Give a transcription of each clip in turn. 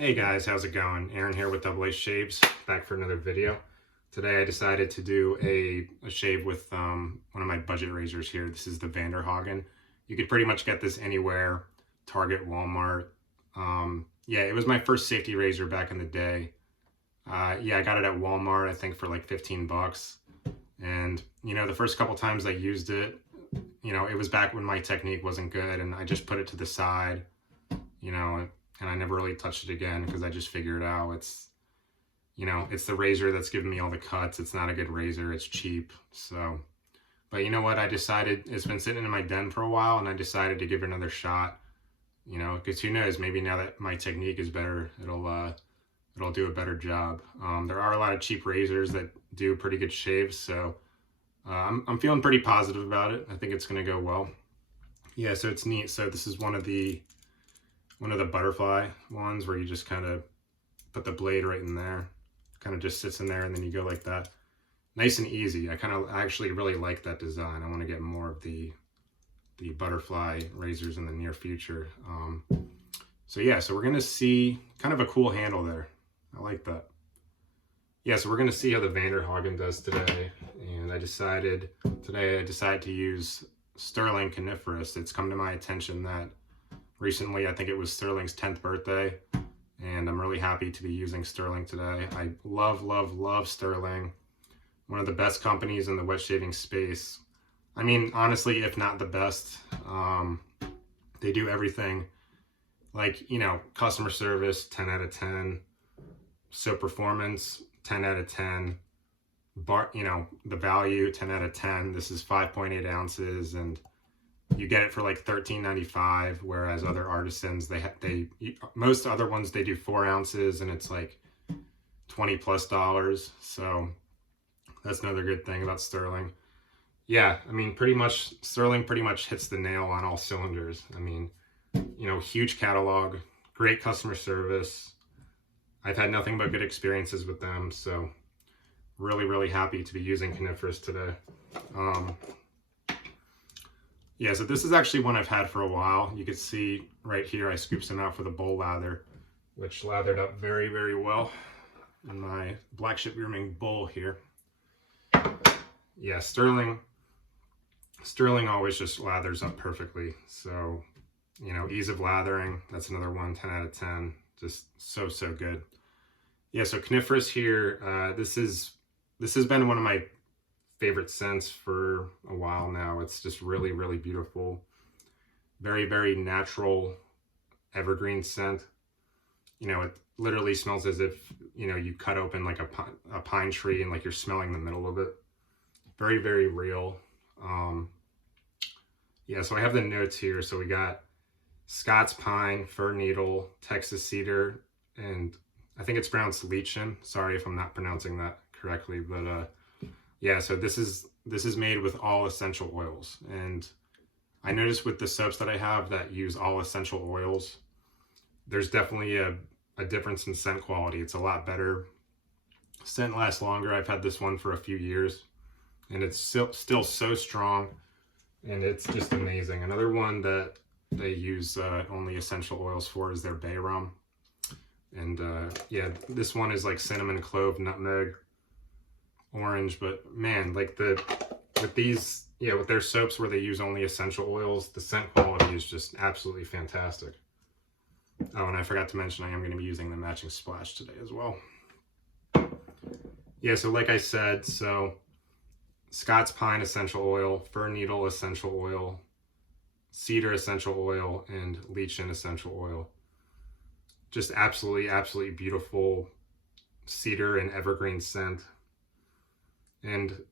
Hey guys, how's it going? Aaron here with Double A Shaves, back for another video. Today I decided to do a shave with one of my budget razors here. This is the Vanderhagen. You could pretty much get this anywhere, Target, Walmart. Yeah, it was my first safety razor back in the day. Yeah, I got it at Walmart, I think for like 15 bucks. And, you know, the first couple times I used it, you know, it was back when my technique wasn't good and I just put it to the side, you know, and I never really touched it again because I just figured out it's, you know, it's the razor that's giving me all the cuts. It's not a good razor. It's cheap. So, but you know what? I decided it's been sitting in my den for a while and I decided to give it another shot, you know, because who knows, maybe now that my technique is better, it'll do a better job. There are a lot of cheap razors that do pretty good shaves. So I'm feeling pretty positive about it. I think it's going to go well. Yeah, so it's neat. So this is one of the butterfly ones where you just kind of put the blade right in there, kind of just sits in there and then you go like that. Nice and easy. I actually really like that design. I want to get more of the butterfly razors in the near future. So yeah, so we're going to see kind of a cool handle there. I like that. Yeah, so we're going to see how the Vanderhagen does today. And I decided to use Stirling Coniferous. It's come to my attention that recently, I think it was Stirling's 10th birthday, and I'm really happy to be using Stirling today. I love Stirling. One of the best companies in the wet shaving space. I mean, honestly, if not the best. They do everything. Like, you know, customer service, 10 out of 10. Soap performance, 10 out of 10. You know, the value, 10 out of 10. This is 5.8 ounces, and you get it for like $13.95, whereas other artisans, most other ones, they do 4 ounces and it's like $20+. So that's another good thing about Stirling. Yeah, I mean, Stirling pretty much hits the nail on all cylinders. I mean, you know, huge catalog, great customer service. I've had nothing but good experiences with them. So really happy to be using Coniferous today. Yeah, so this is actually one I've had for a while. You can see right here, I scooped some out for the bowl lather, which lathered up very well in my black ship grooming bowl here. Yeah, Stirling always just lathers up perfectly. So, you know, ease of lathering, that's another one, 10 out of 10. Just so good. Yeah, so Coniferous here, this has been one of my favorite scents for a while now. It's just really beautiful. Very natural evergreen scent. You know, it literally smells as if, you know, you cut open like a pine tree and like you're smelling the middle of it. Very real. Yeah, so I have the notes here. So we got Scots pine, fir needle, Texas cedar, and I think it's pronounced lichen. Sorry if I'm not pronouncing that correctly, but yeah, so this is made with all essential oils. And I noticed with the soaps that I have that use all essential oils, there's definitely a difference in scent quality. It's a lot better. Scent lasts longer. I've had this one for a few years and it's still so strong and it's just amazing. Another one that they use only essential oils for is their bay rum. And yeah, this one is like cinnamon, clove, nutmeg, orange, but man, like with their soaps where they use only essential oils, the scent quality is just absolutely fantastic. Oh, and I forgot to mention I am going to be using the matching splash today as well. Yeah, so like I said, so Scots pine essential oil, fir needle essential oil, cedar essential oil, and lichen essential oil. Just absolutely beautiful cedar and evergreen scent. And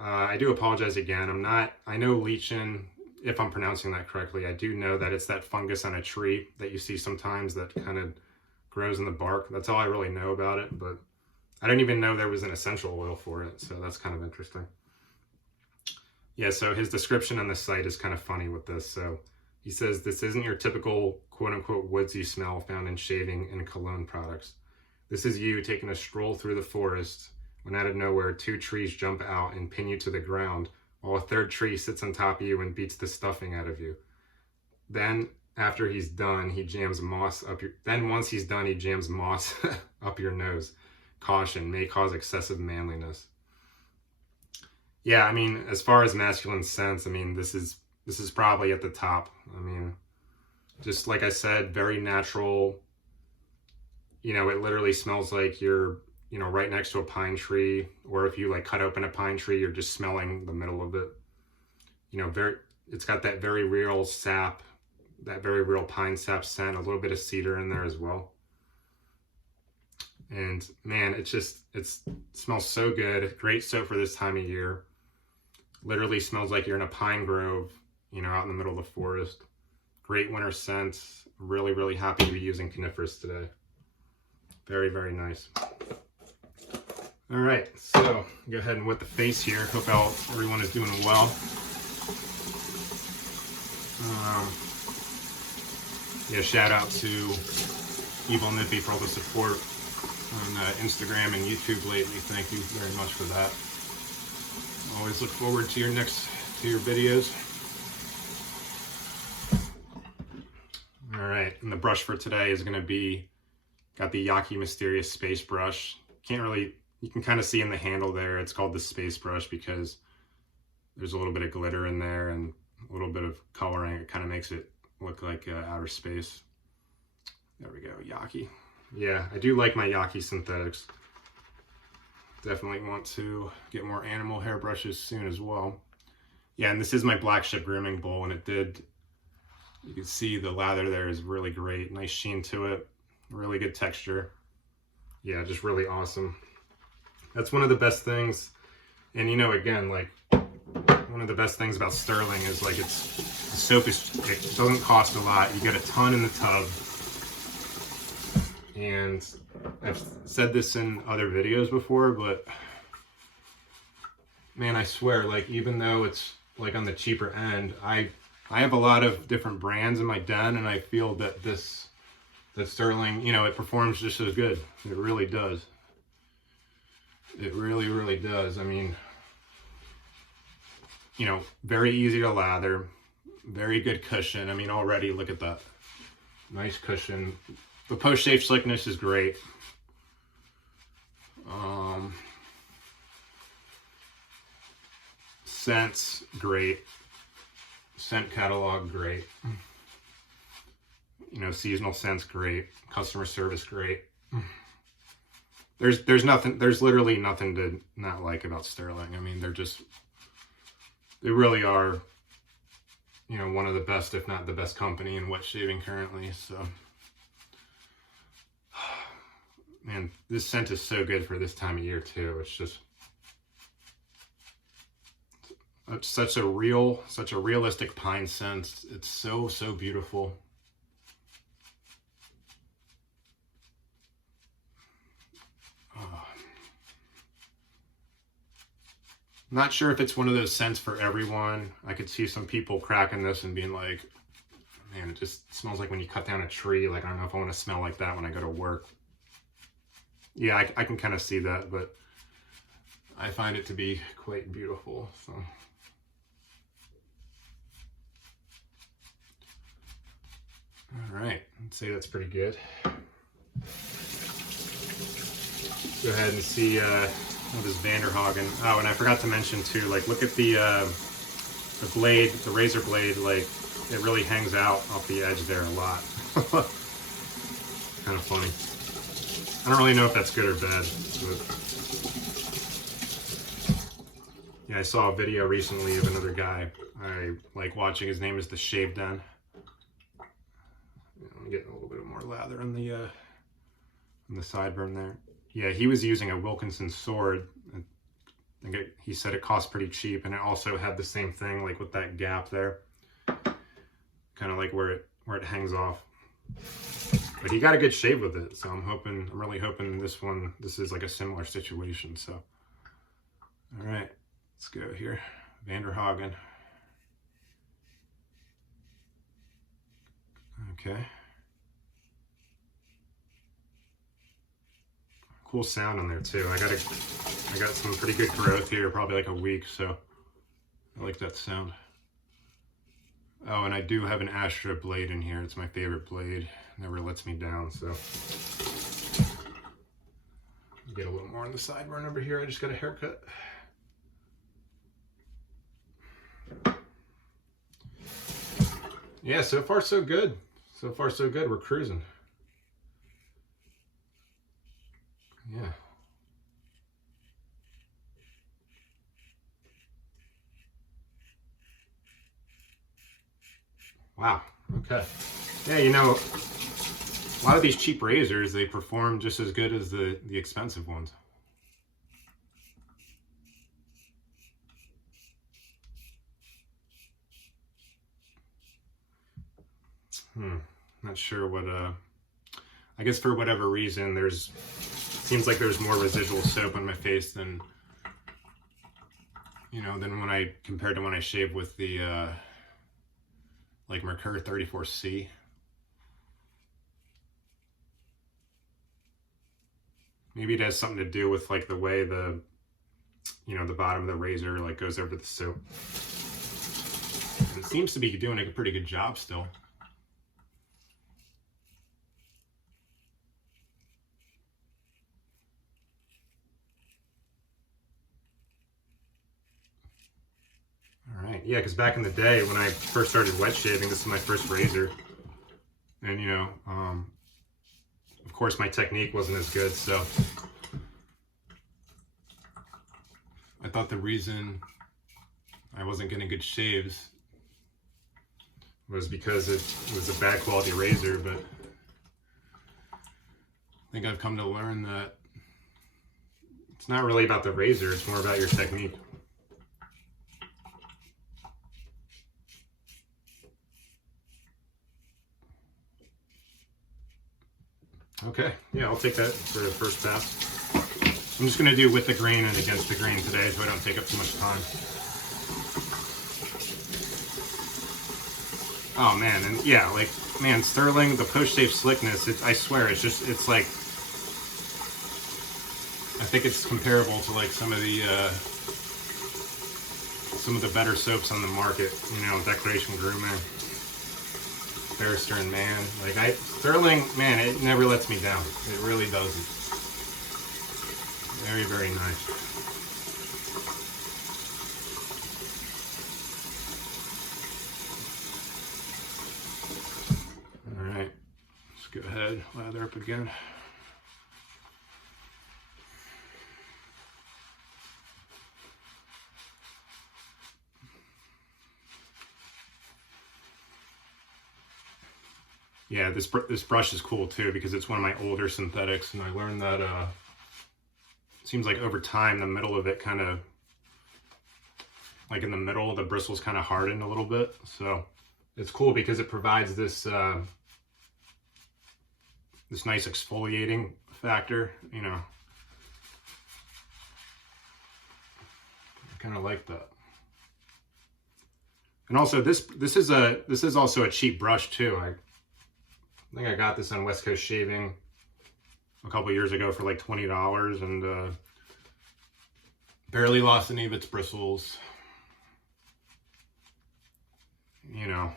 I do apologize again. I know lichen, if I'm pronouncing that correctly, I do know that it's that fungus on a tree that you see sometimes that kind of grows in the bark. That's all I really know about it, but I didn't even know there was an essential oil for it. So that's kind of interesting. Yeah, so his description on the site is kind of funny with this. So he says, this isn't your typical quote unquote woodsy smell found in shaving and cologne products. This is you taking a stroll through the forest when out of nowhere 2 trees jump out and pin you to the ground while a 3rd tree sits on top of you and beats the stuffing out of you. Then after he's done, he jams moss up your, then once he's done, he jams moss up your nose. Caution, may cause excessive manliness. Yeah, I mean, as far as masculine scents, I mean, this is probably at the top. I mean, just like I said, very natural. You know, it literally smells like you're, you know, right next to a pine tree, or if you like cut open a pine tree, you're just smelling the middle of it. You know, it's got that very real sap, that very real pine sap scent, a little bit of cedar in there as well. And man, it smells so good. Great soap for this time of year. Literally smells like you're in a pine grove, you know, out in the middle of the forest. Great winter scent. Really, really happy to be using Coniferous today. Very, very nice. All right, so go ahead and wet the face here. Hope everyone is doing well. Yeah, shout out to Evil Nippy for all the support on Instagram and YouTube lately. Thank you very much for that. Always look forward to your videos. All right, and the brush for today is going to be, got the Yaki Mysterious Space Brush. You can kind of see in the handle there, it's called the Space Brush because there's a little bit of glitter in there and a little bit of coloring. It kind of makes it look like outer space. There we go, Yaki. Yeah, I do like my Yaki synthetics. Definitely want to get more animal hair brushes soon as well. Yeah, and this is my black ship grooming bowl, and you can see the lather there is really great. Nice sheen to it, really good texture. Yeah, just really awesome. That's one of the best things. And you know, again, like one of the best things about Stirling is like the soap it doesn't cost a lot. You get a ton in the tub. And I've said this in other videos before, but man, I swear, like even though it's like on the cheaper end, I have a lot of different brands in my den, and I feel that that Stirling, you know, it performs just as good. It really does. It really, really does. I mean, you know, very easy to lather, very good cushion. I mean, already look at that. Nice cushion. The post-shave slickness is great. Scents, great. Scent catalog, great. You know, seasonal scents, great. Customer service, great. There's literally nothing to not like about Stirling. I mean, they really are, you know, one of the best, if not the best company in wet shaving currently, so. Man, this scent is so good for this time of year too. It's just such a realistic pine scent. It's so beautiful. Not sure if it's one of those scents for everyone. I could see some people cracking this and being like, man, it just smells like when you cut down a tree. Like, I don't know if I want to smell like that when I go to work. Yeah, I can kind of see that, but I find it to be quite beautiful. So, all right, I'd say that's pretty good. Go ahead and see what is Vanderhagen. Oh, and I forgot to mention too, like, look at the blade, the razor blade, like, it really hangs out off the edge there a lot. Kind of funny. I don't really know if that's good or bad, but yeah, I saw a video recently of another guy I like watching. His name is The Shave Den. I'm getting a little bit more lather on the sideburn there. Yeah, he was using a Wilkinson sword. I think he said it cost pretty cheap, and it also had the same thing, like with that gap there, kind of like where it hangs off. But he got a good shave with it, so I'm really hoping this is like a similar situation. So, all right, let's go here, Vanderhagen. Okay. Cool sound on there too. I got some pretty good growth here, probably like a week, so I like that sound. Oh, and I do have an Astra blade in here. It's my favorite blade. Never lets me down, so. Get a little more on the sideburn over here. I just got a haircut. Yeah, so far so good. So far so good. We're cruising. Yeah. Wow. Okay. Yeah, you know, a lot of these cheap razors, they perform just as good as the expensive ones. Not sure what, I guess for whatever reason, seems like there's more residual soap on my face than, you know, than when I, compared to when I shave with the, like Mercur 34C. Maybe it has something to do with like the way the, you know, the bottom of the razor like goes over the soap. It seems to be doing a pretty good job still. All right, yeah, because back in the day when I first started wet shaving, this is my first razor, and you know, of course my technique wasn't as good, so I thought the reason I wasn't getting good shaves was because it was a bad quality razor, but I think I've come to learn that it's not really about the razor, it's more about your technique. Okay, yeah, I'll take that for the first pass. I'm just going to do with the grain and against the grain today so I don't take up too much time. Oh man, and yeah, like, man, Stirling, the post-shave slickness, I swear, it's like, I think it's comparable to like some of the better soaps on the market, you know, Declaration Grooming, Barrister and Man. Like, Stirling, man, it never lets me down. It really doesn't. Very, very nice. All right, let's go ahead, lather up again. Yeah, this brush is cool too because it's one of my older synthetics, and I learned that it seems like over time the middle of it kind of, like in the middle, the bristles kind of hardened a little bit. So it's cool because it provides this this nice exfoliating factor, you know. I kind of like that. And also this is also a cheap brush too. I think I got this on West Coast Shaving a couple years ago for like $20, and barely lost any of its bristles. You know,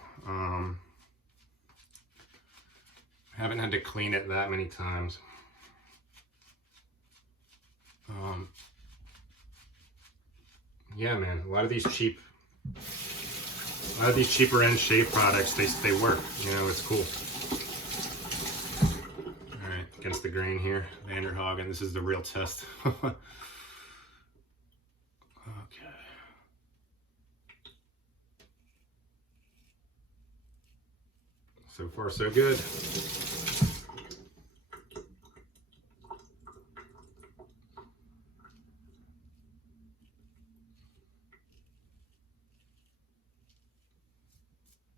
haven't had to clean it that many times. Yeah, man, a lot of these cheaper end shave products, they work. You know, it's cool. All right, against the grain here, Vanderhagen. This is the real test. Okay. So far, so good.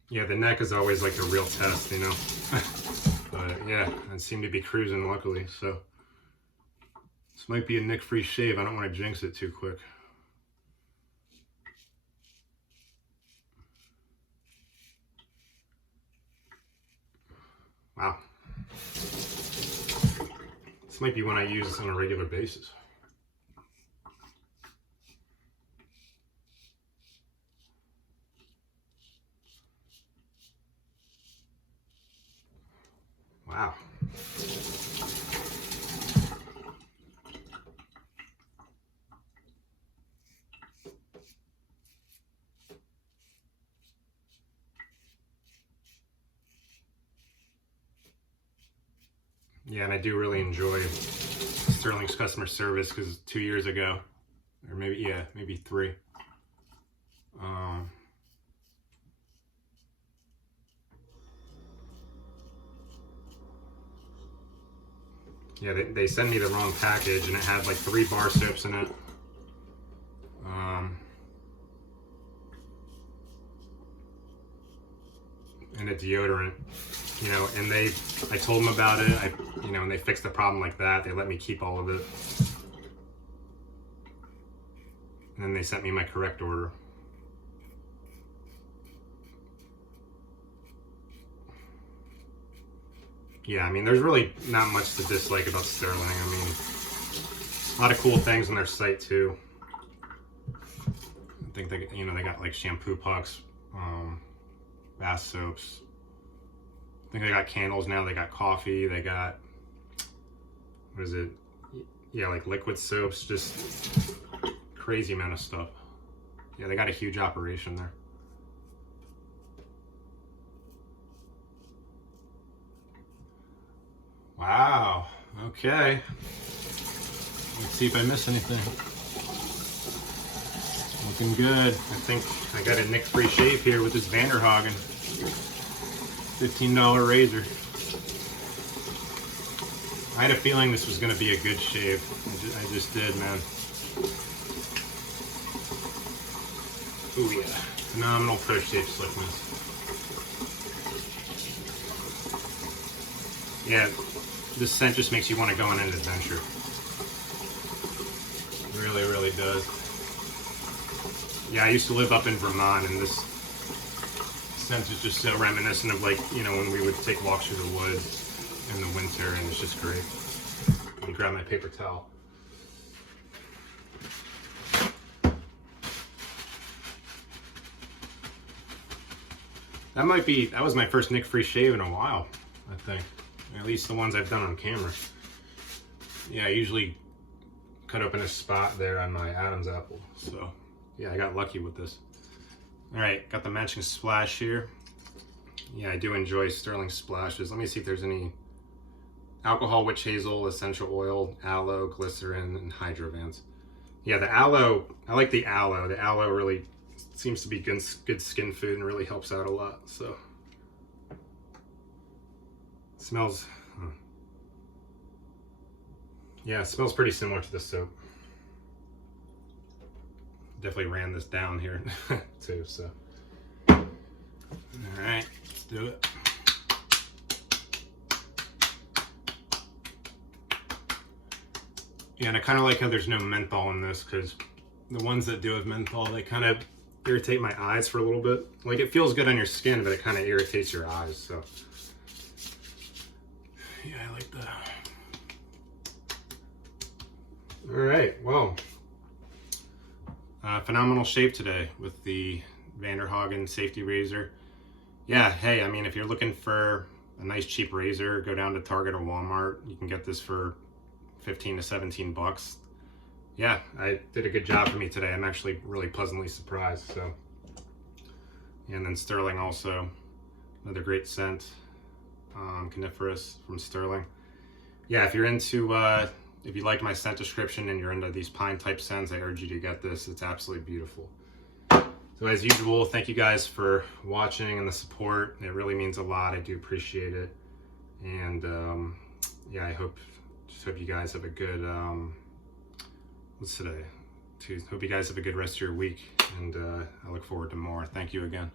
Yeah, the neck is always like the real test, you know. But yeah, I seem to be cruising luckily, so this might be a nick-free shave. I don't want to jinx it too quick. Wow. This might be one I use on a regular basis. Yeah, and I do really enjoy Stirling's customer service because 2 years ago, or maybe 3. Yeah, they sent me the wrong package and it had like 3 bar soaps in it. And a deodorant, you know, and I told them about it, and they fixed the problem like that. They let me keep all of it. And then they sent me my correct order. Yeah, I mean, there's really not much to dislike about Stirling. I mean, a lot of cool things on their site too. I think they got like shampoo pucks, bath soaps. I think they got candles now. They got coffee. They got, what is it? Yeah, like liquid soaps. Just crazy amount of stuff. Yeah, they got a huge operation there. Wow. Okay. Let's see if I miss anything. Looking good. I think I got a nick-free shave here with this Vanderhagen $15 razor. I had a feeling this was going to be a good shave. I just did, man. Ooh yeah, phenomenal pro-shave slickness. Yeah, this scent just makes you want to go on an adventure. It really, really does. Yeah, I used to live up in Vermont, and this scent is just so reminiscent of, like, you know, when we would take walks through the woods in the winter, and it's just great. Let me grab my paper towel. That was my first nick-free shave in a while, I think. At least the ones I've done on camera. Yeah, I usually cut open a spot there on my Adam's apple. So, yeah, I got lucky with this. Alright, got the matching splash here. Yeah, I do enjoy Stirling splashes. Let me see if there's any alcohol, witch hazel, essential oil, aloe, glycerin, and hydrovans. Yeah, the aloe, I like the aloe. The aloe really seems to be good skin food and really helps out a lot. So, it smells, yeah, it smells pretty similar to the soap. Definitely ran this down here too, so. All right, let's do it. Yeah, and I kind of like how there's no menthol in this, because the ones that do have menthol, they kind of irritate my eyes for a little bit. Like, it feels good on your skin, but it kind of irritates your eyes, so. Yeah, I like that. All right, well, phenomenal shave today with the Vanderhagen safety razor. Yeah, hey, I mean, if you're looking for a nice cheap razor, go down to Target or Walmart. You can get this for 15 to 17 bucks. Yeah, I did a good job for me today. I'm actually really pleasantly surprised. So, and then Stirling also, another great scent, Coniferous from Stirling. Yeah, if you're into, if you like my scent description and you're into these pine type scents, I urge you to get this. It's absolutely beautiful. So as usual, thank you guys for watching and the support. It really means a lot. I do appreciate it. And yeah, I hope you guys have a good, what's today? Tuesday. Hope you guys have a good rest of your week, and I look forward to more. Thank you again.